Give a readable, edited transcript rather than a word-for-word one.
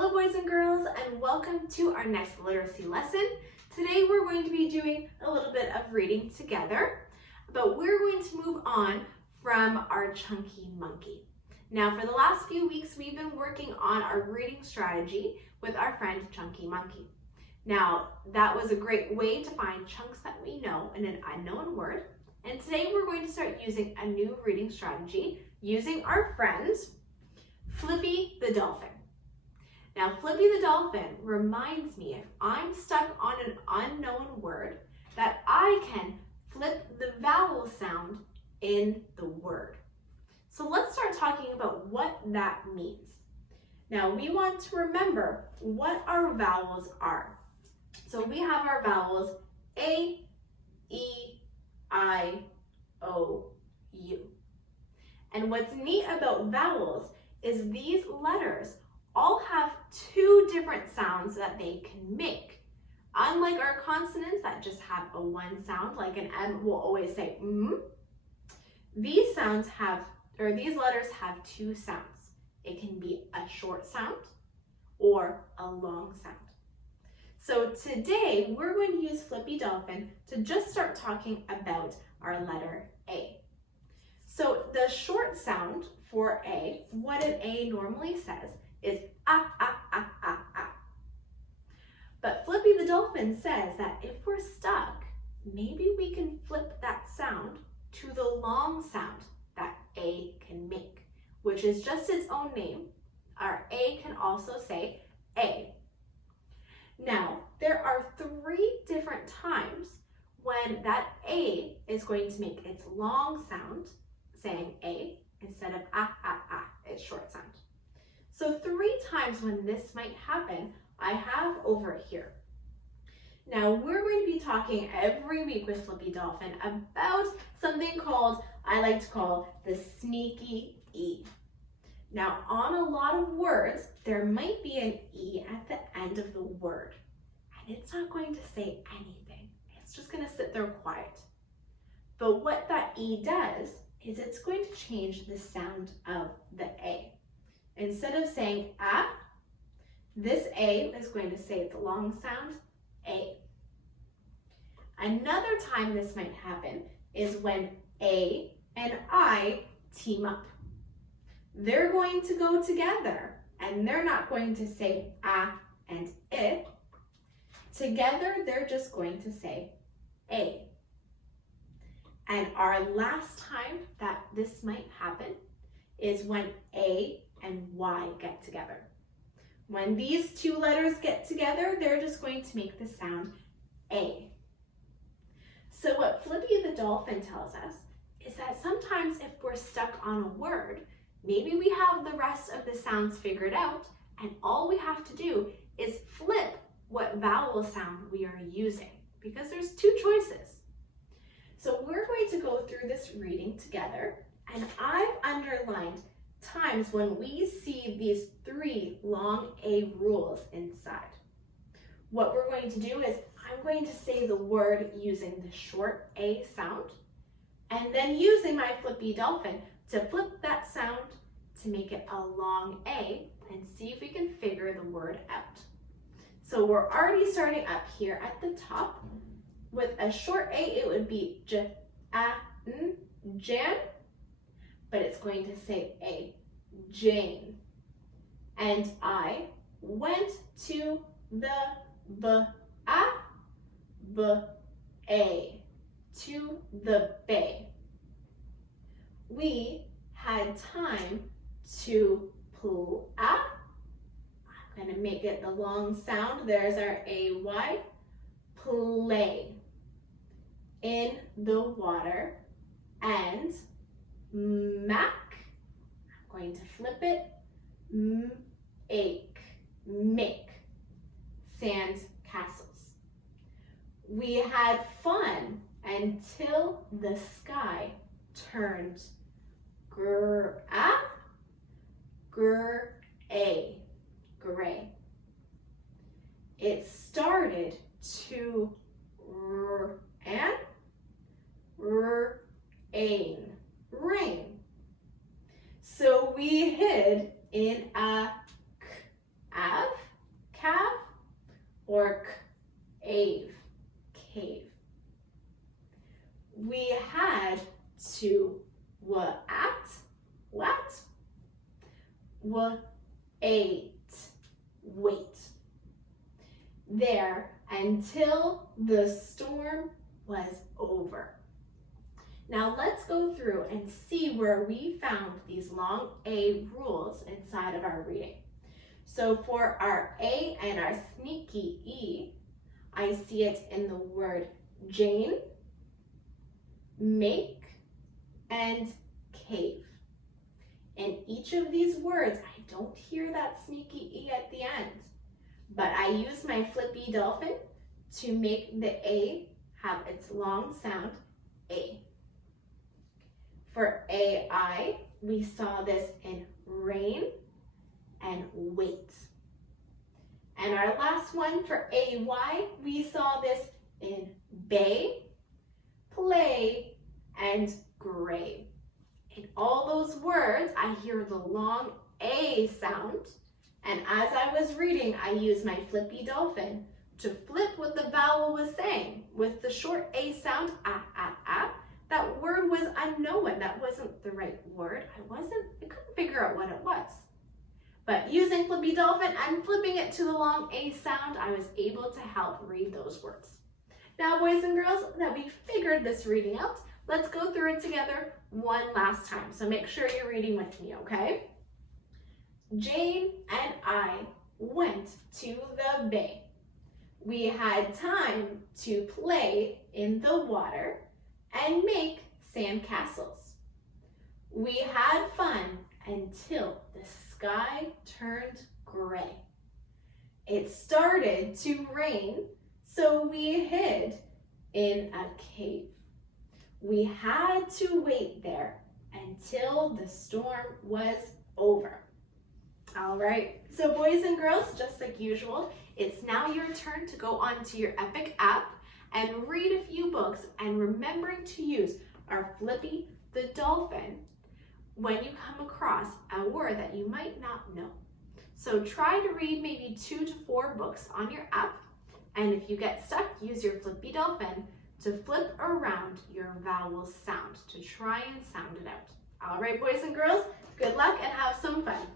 Hello boys and girls, and welcome to our next literacy lesson. Today we're going to be doing a little bit of reading together, but we're going to move on from our chunky monkey. Now for the last few weeks we've been working on our reading strategy with our friend Chunky Monkey. Now that was a great way to find chunks that we know in an unknown word, and today we're going to start using a new reading strategy using our friend Flippy the dolphin. Now, Flippy the dolphin reminds me if I'm stuck on an unknown word that I can flip the vowel sound in the word. So let's start talking about what that means. Now, we want to remember what our vowels are. So we have our vowels A, E, I, O, U. And what's neat about vowels is these letters all have two different sounds that they can make. Unlike our consonants that just have a one sound, like an M will always say these letters have two sounds. It can be a short sound or a long sound. So today we're going to use Flippy Dolphin to just start talking about our letter A. So the short sound for A, what an A normally says is ah, ah, ah, ah, ah. But Flippy the dolphin says that if we're stuck, maybe we can flip that sound to the long sound that A can make, which is just its own name. Our A can also say A. Now, there are three different times when that A is going to make its long sound, saying A, instead of ah, ah, ah, its short sound. So three times when this might happen, I have over here. Now we're going to be talking every week with Flippy Dolphin about something I like to call the sneaky E. Now on a lot of words, there might be an E at the end of the word, and it's not going to say anything. It's just going to sit there quiet. But what that E does is it's going to change the sound of the A. Instead of saying ah, this A is going to say its long sound, A. Another time this might happen is when A and I team up. They're going to go together and they're not going to say ah and I. Together, they're just going to say A. And our last time that this might happen is when A and Y get together. When these two letters get together, they're just going to make the sound A. So what Flippy the dolphin tells us is that sometimes if we're stuck on a word, maybe we have the rest of the sounds figured out, and all we have to do is flip what vowel sound we are using, because there's two choices. So we're going to go through this reading together, and I've underlined times when we see these three long A rules inside. What we're going to do is I'm going to say the word using the short A sound, and then using my Flippy Dolphin to flip that sound to make it a long A and see if we can figure the word out. So we're already starting up here at the top. With a short A, it would be J, A, N, Jan, but it's going to say A, Jane. And I went to the B, A, B, A, to the bay. We had time to play. I'm going to make it the long sound. There's our A-Y. Play in the water, and mac, I'm going to flip it, make, sand castles. We had fun until the sky turned gray. It started to rain. So we hid in a cave for cave, cave. We had to ate, wait. There until the storm was over. Now let's go through and see where we found these long A rules inside of our reading. So for our A and our sneaky E, I see it in the word Jane, make, and cave. In each of these words, I don't hear that sneaky E at the end, but I use my flippy dolphin to make the A have its long sound, A. For AI, we saw this in rain and wait. And our last one for AY, we saw this in bay, play, and gray. In all those words, I hear the long A sound, and as I was reading, I used my flippy dolphin to flip what the vowel was saying. With the short A sound, that word was unknown. That wasn't the right word. I couldn't figure out what it was. But using flippy dolphin and flipping it to the long A sound, I was able to help read those words. Now, boys and girls, that we figured this reading out, let's go through it together one last time. So make sure you're reading with me, okay? Jane and I went to the bay. We had time to play in the water and make sandcastles. We had fun until the sky turned gray. It started to rain, so we hid in a cave. We had to wait there until the storm was over. All right, so boys and girls, just like usual, it's now your turn to go onto your Epic app and read a few books, and remembering to use our Flippy the dolphin when you come across a word that you might not know. So try to read maybe 2 to 4 books on your app, and if you get stuck, use your Flippy dolphin to flip around your vowel sound to try and sound it out. All right, boys and girls, good luck and have some fun.